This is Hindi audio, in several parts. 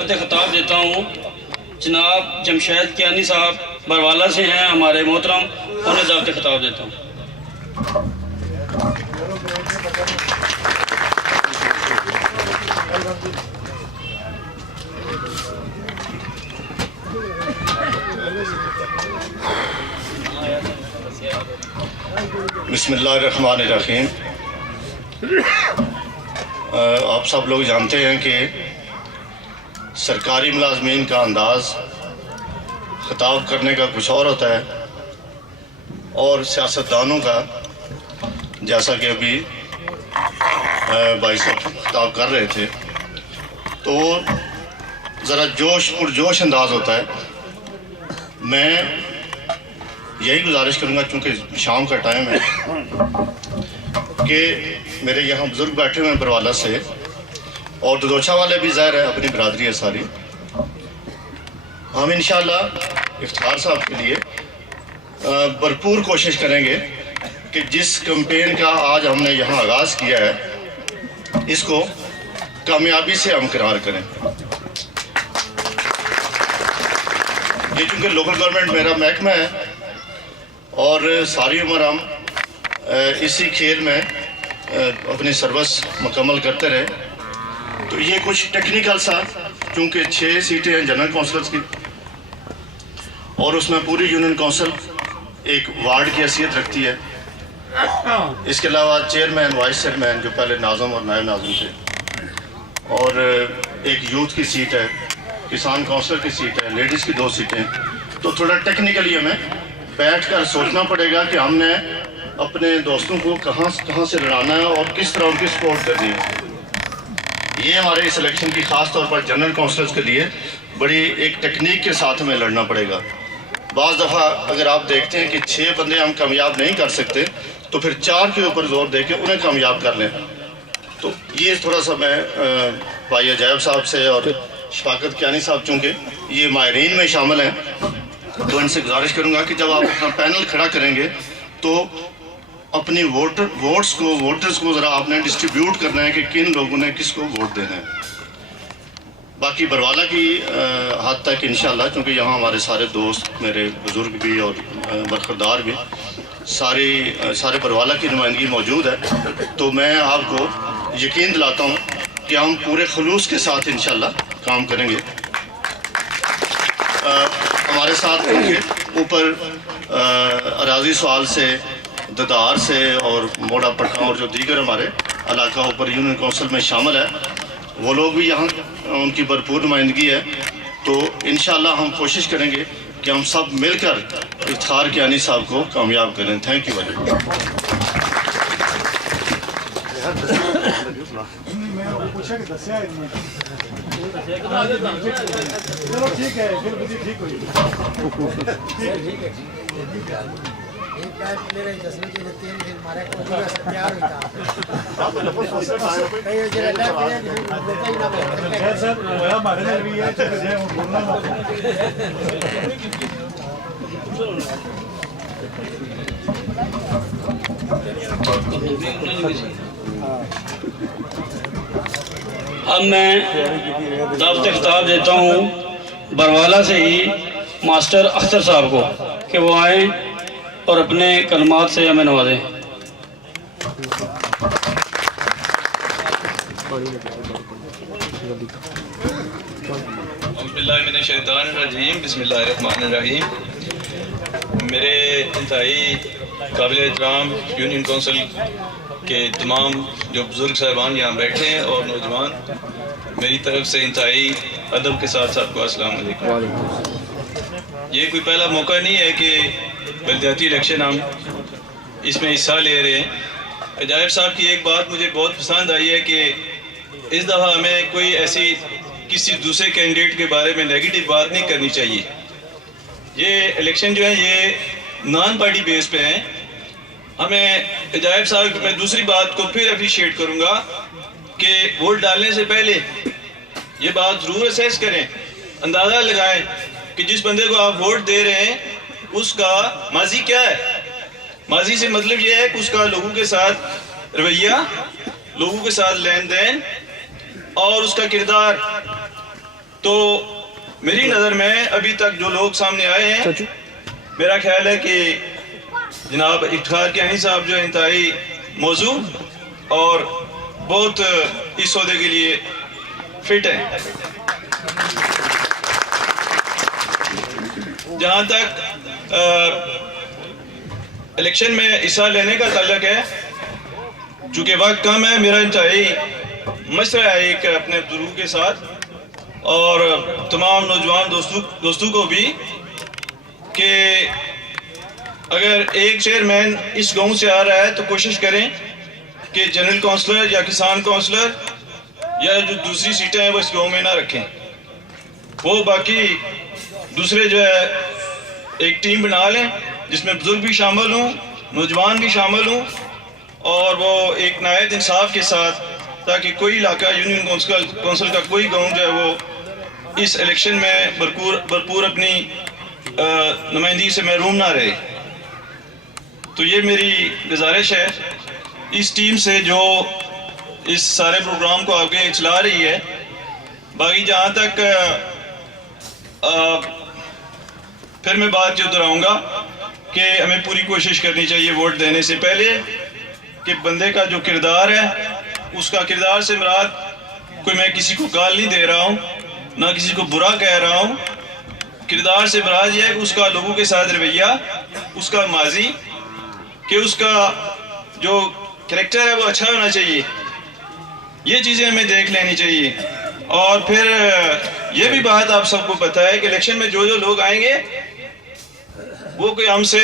खिताब देता हूँ। जनाब जमशेद कियानी साहब बरवाला से हैं, हमारे मोहतरम, उन्हें दावत खिताब देता हूँ। बिस्मिल्लाहिर्रहमानिर्रहीम। आप सब लोग जानते हैं कि सरकारी मुलाजमीन का अंदाज़ ख़िताब करने का कुछ और होता है और सियासतदानों का, जैसा कि अभी भाई साहब ख़िताब कर रहे थे, तो ज़रा पुरजोश अंदाज़ होता है। मैं यही गुजारिश करूँगा, चूँकि शाम का टाइम है, कि मेरे यहाँ बुज़ुर्ग बैठे हुए हैं बरवाला से, और ददोचा वाले भी ज़ाहिर है अपनी बरादरी है सारी। हम इंशाअल्लाह इफ्तार साहब के लिए भरपूर कोशिश करेंगे कि जिस कैंपेन का आज हमने यहाँ आगाज़ किया है, इसको कामयाबी से हमकरार करें। ये चूँकि लोकल गवर्नमेंट मेरा महकमा है और सारी उम्र हम इसी खेल में अपनी सर्विस मुकम्मल करते रहे, तो ये कुछ टेक्निकल सा, क्योंकि 6 सीटें हैं जनरल काउंसिलर्स की, और उसमें पूरी यूनियन काउंसिल एक वार्ड की हैसियत रखती है। इसके अलावा चेयरमैन, वाइस चेयरमैन जो पहले नाज़म और नायब नाज़म थे, और एक यूथ की सीट है, किसान काउंसिलर की सीट है, लेडीज़ की 2 सीटें। तो थोड़ा टेक्निकली हमें बैठ कर सोचना पड़ेगा कि हमने अपने दोस्तों को कहाँ से लड़ाना है और किस तरह उनकी सपोर्ट करनी है। ये हमारे इस इलेक्शन की ख़ास तौर पर जनरल काउंसिलर्स के लिए बड़ी एक टेक्निक के साथ हमें लड़ना पड़ेगा। बाज़ दफ़ा अगर आप देखते हैं कि 6 बंदे हम कामयाब नहीं कर सकते, तो फिर 4 के ऊपर जोर दे के उन्हें कामयाब कर लें। तो ये थोड़ा सा मैं भाई अजैब साहब से और शफाकत कियानी साहब, चूँकि ये माहिरीन में शामिल हैं, तो इनसे गुजारिश करूँगा कि जब आप अपना पैनल खड़ा करेंगे तो अपनी वोटर्स को ज़रा आपने डिस्ट्रीब्यूट करना है कि किन लोगों ने किसको वोट देना है। बाकी बरवाला की हद तक इंशाअल्लाह, क्योंकि यहाँ हमारे सारे दोस्त, मेरे बुज़ुर्ग भी और बरखुरदार भी, सारे बरवाला की नुमाइंदगी मौजूद है। तो मैं आपको यकीन दिलाता हूँ कि हम पूरे खलूस के साथ इंशाअल्लाह काम करेंगे। हमारे साथ उनके ऊपर अराजी सवाल से, ददार से और मोड़ा पटना और जो दीगर हमारे इलाका ऊपर यूनियन काउंसिल में शामिल है, वो लोग भी यहाँ, उनकी भरपूर नुमाइंदगी है। तो इंशाअल्लाह हम कोशिश करेंगे कि हम सब मिलकर इफ्तार कियानी साहब को कामयाब करें। Thank you very much. अब मैं दावत खिताब देता हूँ बरवाला से ही मास्टर अख्तर साहब को कि वो आएँ और अपने कलमात से हमें नवाजें। बिस्मिल्लाहिर्रहमानिर्रहीम। मेरे इंतहाई काबिल एहतराम यूनियन काउंसिल के तमाम जो बुज़ुर्ग साहिबान यहाँ बैठे हैं और नौजवान, मेरी तरफ से इंतहाई अदब के साथ सबको अस्सलाम वालेकुम। ये कोई पहला मौका नहीं है कि बल्दियाती इलेक्शन हम इसमें हिस्सा ले रहे हैं। अजायब साहब की एक बात मुझे बहुत पसंद आई है कि इस दफ़ा हमें कोई ऐसी किसी दूसरे कैंडिडेट के बारे में नेगेटिव बात नहीं करनी चाहिए। ये इलेक्शन जो है ये नॉन पार्टी बेस पे हैं। हमें अजायब साहब, मैं दूसरी बात को फिर अप्रिशिएट करूँगा कि वोट डालने से पहले ये बात ज़रूर असेस करें, अंदाज़ा लगाएं कि जिस बंदे को आप वोट दे रहे हैं उसका माजी क्या है। माजी से मतलब ये है कि उसका लोगों के साथ रवैया, लोगों के साथ लेन देन और उसका किरदार। तो मेरी नज़र में अभी तक जो लोग सामने आए हैं, मेरा ख्याल है कि जनाब इफ्तिखार कियानी साहब जो इंतहाई मौजू और बहुत इस ओहदे के लिए फिट हैं। जहाँ तक इलेक्शन में हिस्सा लेने का ताल्लुक है, चूँकि वक्त कम है, मेरा इंतहाई मशवरा है एक अपने बुजुर्गों के साथ और तमाम नौजवान दोस्तों को भी कि अगर एक चेयरमैन इस गांव से आ रहा है तो कोशिश करें कि जनरल काउंसलर या किसान काउंसलर या जो दूसरी सीटें हैं वो इस गांव में ना रखें। वो बाकी दूसरे जो है एक टीम बना लें जिसमें बुजुर्ग भी शामिल हों, नौजवान भी शामिल हों और वो एक नायत इंसाफ के साथ, ताकि कोई इलाका यूनियन काउंसिल का कोई गांव जो है वो इस इलेक्शन में भरपूर अपनी नुमाइंदगी से महरूम ना रहे। तो ये मेरी गुजारिश है इस टीम से जो इस सारे प्रोग्राम को आगे चला रही है। बाकी जहाँ तक फिर मैं बात जो दोहराऊंगा कि हमें पूरी कोशिश करनी चाहिए वोट देने से पहले कि बंदे का जो किरदार है, उसका किरदार से मुराद कोई मैं किसी को गाल नहीं दे रहा हूँ, ना किसी को बुरा कह रहा हूँ। किरदार से मुराद यह है कि उसका लोगों के साथ रवैया, उसका माजी, कि उसका जो कैरेक्टर है वो अच्छा होना चाहिए। ये चीज़ें हमें देख लेनी चाहिए। और फिर ये भी बात आप सबको पता है कि इलेक्शन में जो लोग आएंगे वो कोई हमसे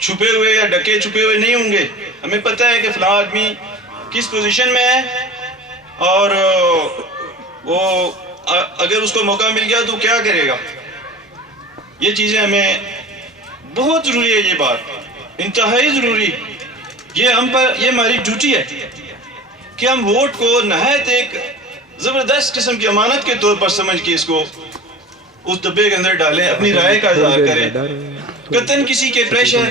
छुपे हुए या ढके छुपे हुए नहीं होंगे। हमें पता है कि फलां आदमी किस पोजीशन में है और वो अगर उसको मौका मिल गया तो क्या करेगा। ये चीज़ें हमें बहुत ज़रूरी है, ये बात इंतहाई ज़रूरी। ये हम पर, ये हमारी ड्यूटी है कि हम वोट को नहायत एक ज़बरदस्त किस्म की अमानत के तौर पर समझ के इसको उस डब्बे के अंदर डालें, अपनी राय का इज़हार करें, कतन किसी के प्रेशर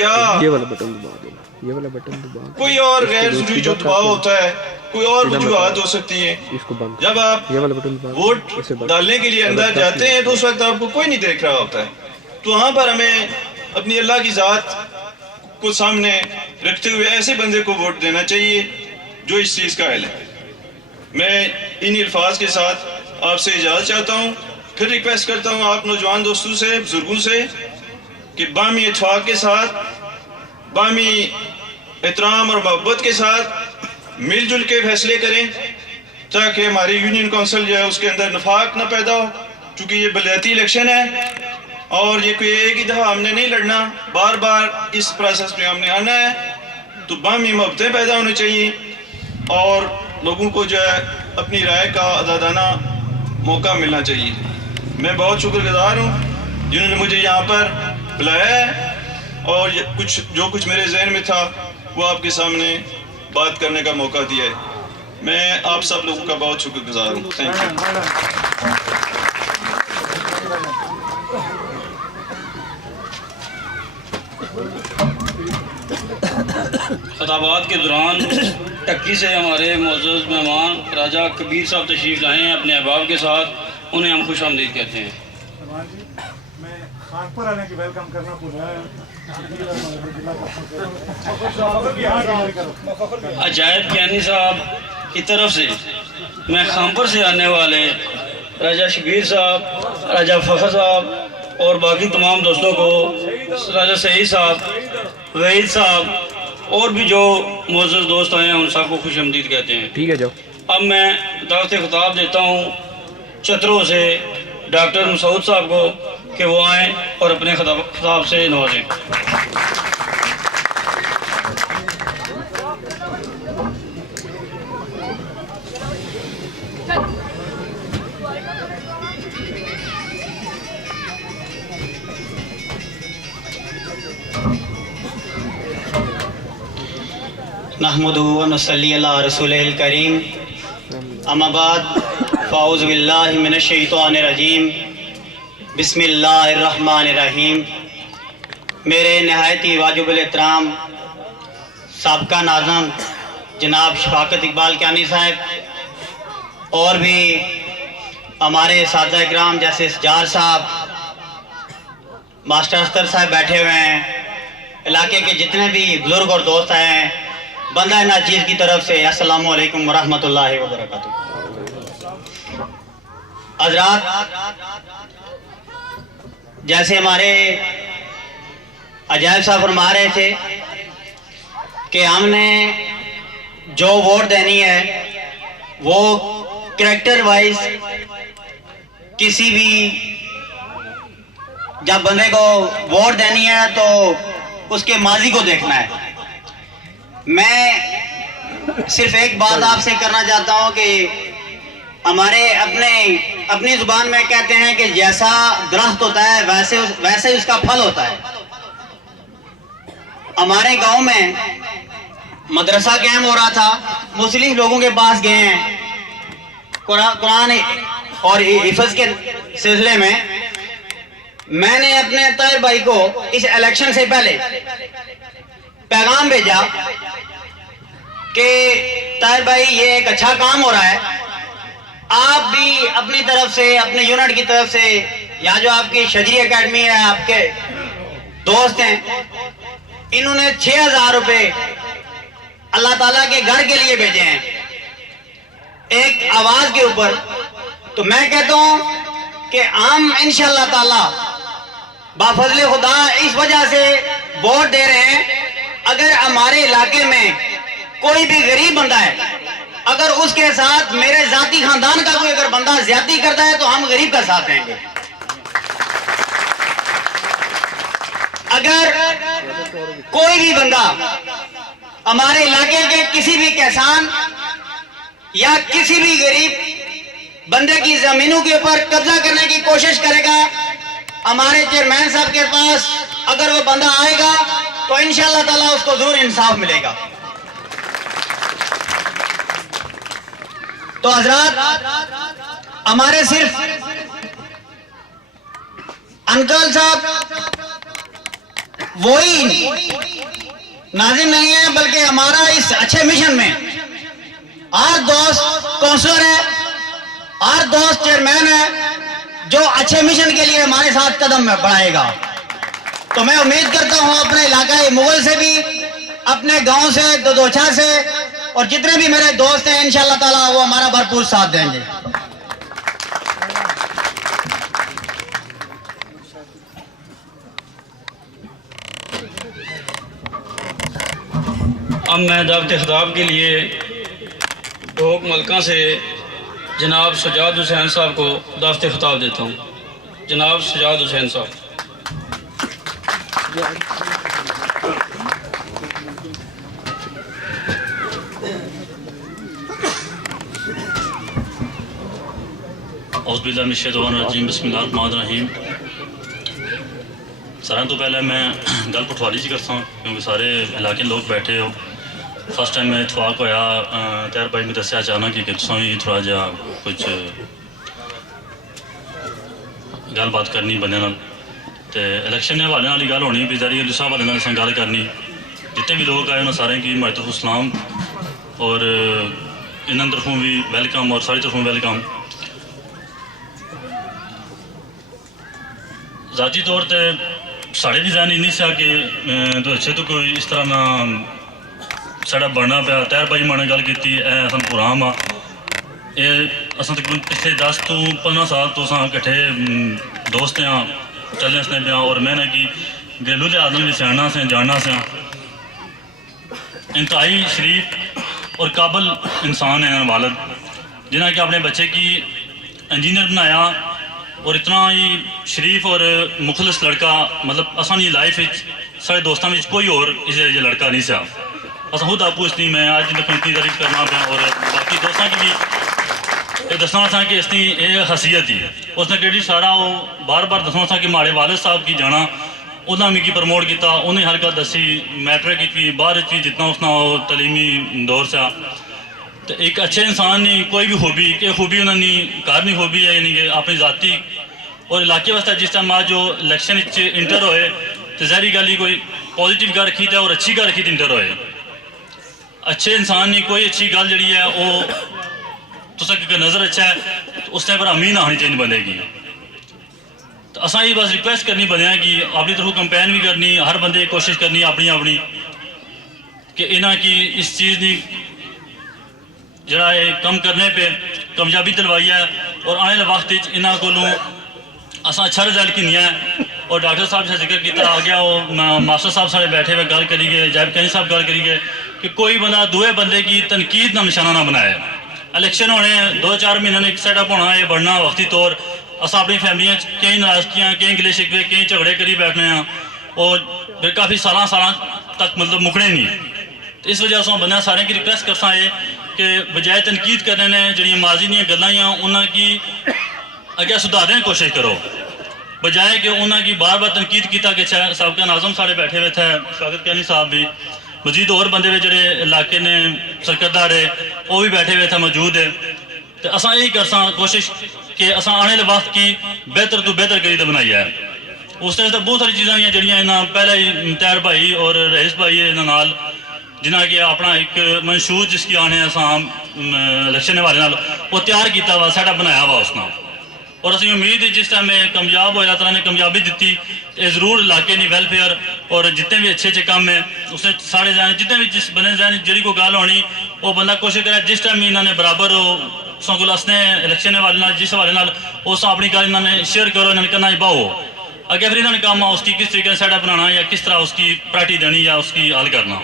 या ये वाला बटन दबा देना, ये वाला बटन दबा देना। कोई और गैर जरूरी जो दबाव होता है, कोई और वजूहात हो सकती है। इसको बंद, जब आप ये वाला बटन दबा वोट डालने के लिए अंदर जाते हैं तो उस वक्त आपको कोई नहीं देख रहा होता है। तो वहाँ पर हमें अपनी अल्लाह की ज़ात को सामने रखते हुए ऐसे बंदे को वोट देना चाहिए जो इस चीज़ का अहल है। मैं इन अल्फाज के साथ आपसे इजाज़त चाहता हूँ। फिर रिक्वेस्ट करता हूँ आप नौजवान दोस्तों से, बुजुर्गों से कि बामी इत्फाक के साथ, बामी एहतराम और मोहब्बत के साथ मिलजुल के फैसले करें ताकि हमारी यूनियन काउंसिल जो है उसके अंदर नफाक न पैदा हो। चूँकि ये बलदियाती इलेक्शन है और ये कोई एक ही दफ़ा हमने नहीं लड़ना, बार बार इस प्रोसेस में हमने आना है। तो बामी मोहब्बतें पैदा होनी चाहिए और लोगों को जो है अपनी राय का आज़ादाना मौका मिलना चाहिए। मैं बहुत शुक्रगुजार हूँ जिन्होंने मुझे यहाँ पर बुलाया है और जो कुछ मेरे जहन में था वो आपके सामने बात करने का मौका दिया है। मैं आप सब लोगों का बहुत शुक्रगुजार हूँ। Thank you. खिताबात के दौरान टक्की से हमारे मोअज़्ज़ज़ मेहमान राजा कबीर साहब तशरीफ़ लाए हैं अपने अहबाब के साथ, उन्हें हम खुश आमदीद कहते हैं। मैं खानपुर आने की वेलकम करना भूल रहा अजायब कियानी साहब की तरफ से मैं खानपुर से आने वाले राजा शबीर साहब, राजा फ़खर साहब और बाकी तमाम दोस्तों को, राजा सईद साहब, वहीद साहब और भी जो मोअज़्ज़ज़ दोस्त आए हैं उन सबको खुश आमदीद कहते हैं। ठीक है जाओ। अब मैं दावत खिताब देता हूँ चतरों से डॉक्टर मसूद साहब को कि वो आएँ और अपने खिताब से नवाजें। नहमदुहु व नसल्ली अला रसूलिल करीम, अम्मा बाद, फ़ाऊज़ु बिल्लाहि मिनश शैतानिर रजीम, बिस्मिल्लाहिर रहमानिर रहीम। मेरे नहायती वाजिबुल एहतराम साबका नाज़िम जनाब शफ़ाकत इकबाल कियानी साहब और भी हमारे साथी इकराम जैसे सजार साहब, मास्टर अख्तर साहब बैठे हुए हैं, इलाके के जितने भी बुजुर्ग और दोस्त हैं, बंदा नाचीज़ की तरफ से अस्सलामु अलैकुम वरहमतुल्लाहि वबरकातुहू। हज़रात, जैसे हमारे अजायब साहब फरमा रहे थे कि हमने जो वोट देनी है वो कैरेक्टर वाइज किसी भी, जब बंदे को वोट देनी है तो उसके माजी को देखना है। मैं सिर्फ एक बात आपसे करना चाहता हूं कि हमारे अपनी जुबान में कहते हैं कि जैसा दरख्त होता है वैसे उसका फल होता है। हमारे गांव में मदरसा कैंप हो रहा था, मुस्लिम लोगों के पास गए हैं, कुरान और हिफ्ज़ के सिलसिले में मैंने अपने ताहिर भाई को इस इलेक्शन से पहले पैगाम भेजा कि ताहिर भाई ये एक अच्छा काम हो रहा है, आप भी अपनी तरफ से, अपने यूनिट की तरफ से, या जो आपकी शजरी एकेडमी है, आपके दोस्त हैं, इन्होंने 6000 रुपए अल्लाह ताला के घर के लिए भेजे हैं एक आवाज के ऊपर। तो मैं कहता हूं कि हम इंशाअल्लाह ताला बाफजले खुदा इस वजह से वोट दे रहे हैं, अगर हमारे इलाके में कोई भी गरीब बंदा है, अगर उसके साथ मेरे जाती खानदान का कोई अगर बंदा ज्यादती करता है तो हम गरीब का साथ देंगे। अगर कोई भी बंदा हमारे इलाके के किसी भी किसान या किसी भी गरीब बंदे की जमीनों के ऊपर कब्जा करने की कोशिश करेगा, हमारे चेयरमैन साहब के पास अगर वो बंदा आएगा तो इंशाअल्लाह ताला उसको जरूर इंसाफ मिलेगा। तो हजरात, हमारे सिर्फ अंकल साहब वही नाजिम नहीं है, बल्कि हमारा इस अच्छे मिशन में हर दोस्त काउंसलर है, हर दोस्त चेयरमैन है जो अच्छे मिशन के लिए हमारे साथ कदम में बढ़ाएगा। तो मैं उम्मीद करता हूं अपने इलाका मुगल से भी, अपने गांव से, ददोछा से, और जितने भी मेरे दोस्त हैं इंशाअल्लाह ताला वो हमारा भरपूर साथ देंगे। अब मैं दावत खिताब के लिए ढोक मलका से जनाब सजाद हुसैन साहब को दावत खिताब देता हूँ। जनाब सजाद हुसैन साहब। औज़ुबिल्लाहिमिनश्शैतानिर्रजीम बिस्मिल्लाहिर्रहमानिर्रहीम। सारा तो पहले मैं गल पठवाली च करता हूँ क्योंकि सारे इलाके लोग बैठे हो। फर्स्ट टाइम मैं इतफाक होया ताहिर भाई ने दस्या अचानक कि तुसां भी थोड़ा जहा कुछ गलबात करनी बंदे नाल, ते इलैक्शन के हवाले नाल गल होनी, बेचारी जिस हवाले नाल असें गल करनी। जितने भी लोग आए उन्होंने सारे की हमारी तरफों सलाम और इन्होंने तरफों भी वेलकम और सारी तरफों वेलकम। ज़ाती तौर पर साढ़े भी जहन नहीं सा कि तो अच्छे तो कोई इस तरह ना साढ़ा बनना पाया। ताहिर भाई माने गल की असन प्रोग्राम आ, ये अस तकरीबन पिछले 10 तो 15 साल तो कट्ठे दोस्त हाँ चलने सने पे, और मैंने कि घरेलू लिहाज भी सियाणा से जानना से इंतहाई शरीफ और काबल इंसान है वालद, जिन्हें कि अपने बच्चे की इंजीनियर बनाया, और इतना ही शरीफ और मुखलिस लड़का, मतलब असानी लाइफ साढ़े दोस्तों में कोई और इसे लड़का नहीं सा। अस खुद आपू इसलिए मैं आज इतनी तारीफ करना पाया, और बाकी दोस्तों की भी ये दसना था कि इसकी ये हसीयत ही उसने क्रेडिट सारा वो बार बार दसना था कि माड़े वालिद साहब की जाना उन्हें मिगी प्रमोट किया, उन्हें हर गल दसी, मैट्रिक की बाहर भी जितना उसना तलीमी दौर से। तो एक अच्छे इंसान ने कोई भी खूबी, एक खूबी उन्होंने घर नहीं खूबी है, यानी कि अपनी जाति और इलाके वास्ते जिस टाइम आज जो इलैक्शन इंटर होए तो जहरी गल ही कोई पॉजिटिव गल रखी था और अच्छी गल रखी इंटर होए। अच्छे इंसान ने कोई अच्छी गल जी है वो तुसा नज़र अच्छा है तो उस टाइम पर अमीन आनी चाहिए बंदे की। तो असा ये बस रिक्वेस्ट करनी बंद कि अपनी तरफ कंपेन भी करनी, हर बंदे कोशिश करनी अपनी अपनी कि इन्हों की इस चीज़ की जरा कम करने पे कामयाबी दिलवाई है और आने वाले वक्त इन्हों को असा अच्छा रिजल्ट की है। और डॉक्टर साहब से जिक्र किया आ गया, वो मास्टर साहब सारे बैठे हुए गल करी गए, जैब कैनी साहब गल करी गए कि कोई बंदा दूए बंदे की तनकीद का निशाना ना बनाए। इलेक्शन होने 2-4 महीनों एक सेटअप होना, ये बढ़ना वक्ती तौर अस अपनी फैमिलियां कई नाराजगियाँ, कई गिले शिकवे, कई झगड़े करी बैठने हैं और फिर काफ़ी साल तक मतलब मुकने नहीं। तो इस वजह से बंद सारे की रिक्वेस्ट करता है कि बजाय तनकीद करने ने जी माजी दी गल्लां उन्होंने अगे सुधारने की कोशिश करो, बजाय कि उन्होंने की बार बार तनकीद किया कि सबका नाजम साढ़े बैठे हुए थे, स्वागत कैनी साहब भी, मजीद और बंदे जोड़े इलाके ने सरकतदार है वो भी बैठे हुए थे मौजूद है। तो असा यही कर कोशिश कि असा आने वाले वक्त की बेहतर तो बेहतर करी बनाई है। उस तरह तो बहुत सारी चीज़ां जड़ियाँ पहले ही मुख्तार भाई और रईस भाई नाल जिन्हें कि अपना एक मंशूर जिसकी आने इलेक्शन हवाले वो तैयार किया वा, सेटअप बनाया वा उसना। और असं उम्मीद जिस टाइम कामयाब होया, तरह ने कामयाबी दी, जरूर इलाके की वेलफेयर और जितने भी अच्छे अच्छे काम है उसने साढ़े जहन जितने भी जिस बने जहन जी कोई गल होनी वो बंदा कोशिश करे जिस टाइम इन्होंने बराबर को असने इलेक्शन हवाले जिस हवाले उस अपनी गल इन्होंने शेयर करो, इन्होंने कहना बाहो अगे फिर इन्होंने काम उसकी किस तरीके से सेटअप बनाना या किस तरह उसकी प्रायोरिटी देनी या उसकी हल करना।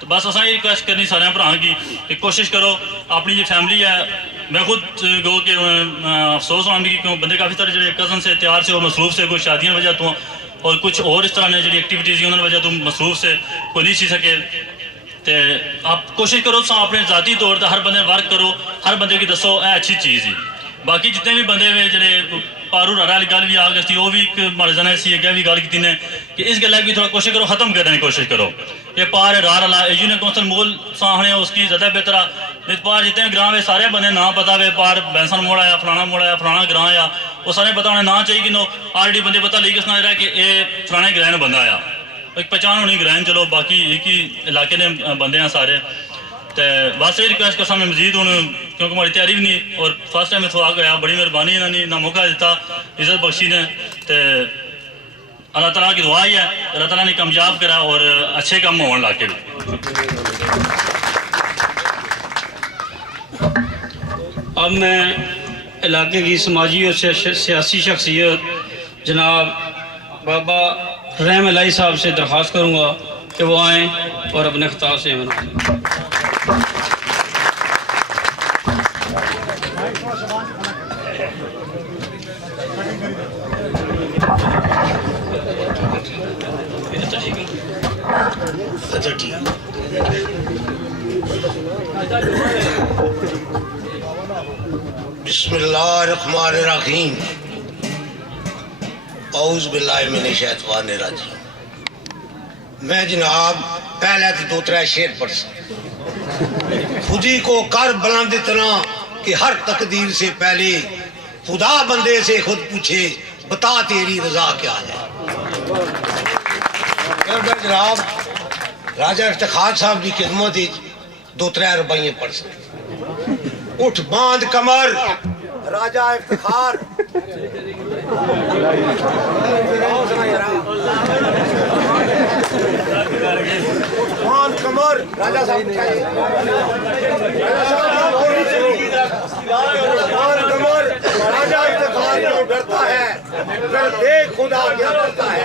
तो बस असा ये रिक्वेस्ट करनी सारे भरा की कोशिश करो अपनी जो फैमिली है, मैं खुद गो के अफसोस होना भी क्यों बंदे काफ़ी सारे जो कज़न से तैयार से और मसरूफ से, कोई शादियों वजह तो और कुछ और इस तरह ने जी एक्टिविटीज़ उन्होंने वजह तो मसरूफ से कोई नहीं सी सके। तो आप कोशिश करो अपने ज़ाती तौर पर हर बंदे वर्क करो, हर बंदे की दसो यह अच्छी चीज़ ही। बाकी जितने भी बंदे वे जो पारू रारा वाली गल भी आ गई वो भी एक मरजना सी अगर भी गल की ने कि इस गल भी थोड़ा कोशिश करो ख़त्म करने की कोशिश करो। ये पार रार वाला यूनियन कौंसल मूल साहने उसकी ज़्यादा बेहतर आ पार जितने ग्रां वे सारे बंदे ना पता वे पार बैंसन मोड़ आया, फलाना मोड़ आया, फलाना ग्रां आया, वो सारे पता होने ना चाहिए कि नो ऑलरेडी बंदे पता ली किसना रहा कि ये फलाने ग्रहण बंदा आया, एक पहचान होनी ग्रहण। चलो बाकी एक ही इलाके ने बंदे हैं सारे। तो बस ये रिक्वेस्ट कर सामने मजीद हूँ क्योंकि हमारी तैयारी भी नहीं और फर्स्ट टाइम इतना आ गया, बड़ी मेहरबानी इन्होंने ना मौका दिता, इज्जत बख्शी ने। तो अल्लाह ताला की दुआ ही है, अल्लाह ताला ने कामयाब करा और अच्छे काम होने लाके भी। अब मैं इलाके की समाजी और सियासी शख्सियत जनाब बाबा रहम इलाही साहब से दरख्वास्त करूँगा कि वो आएँ और अपने खिताब से मनाएं। बिस्मिल्लाहिर्रहमानिर्रहीम औज़ु बिल्लाहि मिनश शैतानिर रजीम। मैं जनाब पहले तो 2-3 शेर पढ़ खुदी को कर बुलंद इतना कि हर तकदीर से पहले खुदा बंदे से खुद पूछे बता तेरी रजा क्या है। जनाब राजा इफ्तिखार साहब की खिदमत 2-3 रुबाइयां पढ़ सकते। उठ बांध कमर राजा इफ्तिखार बांध कमर राजा साहब कमर राजा इफ्तिखार क्यों डरता है, फिर देख खुदा क्या करता है।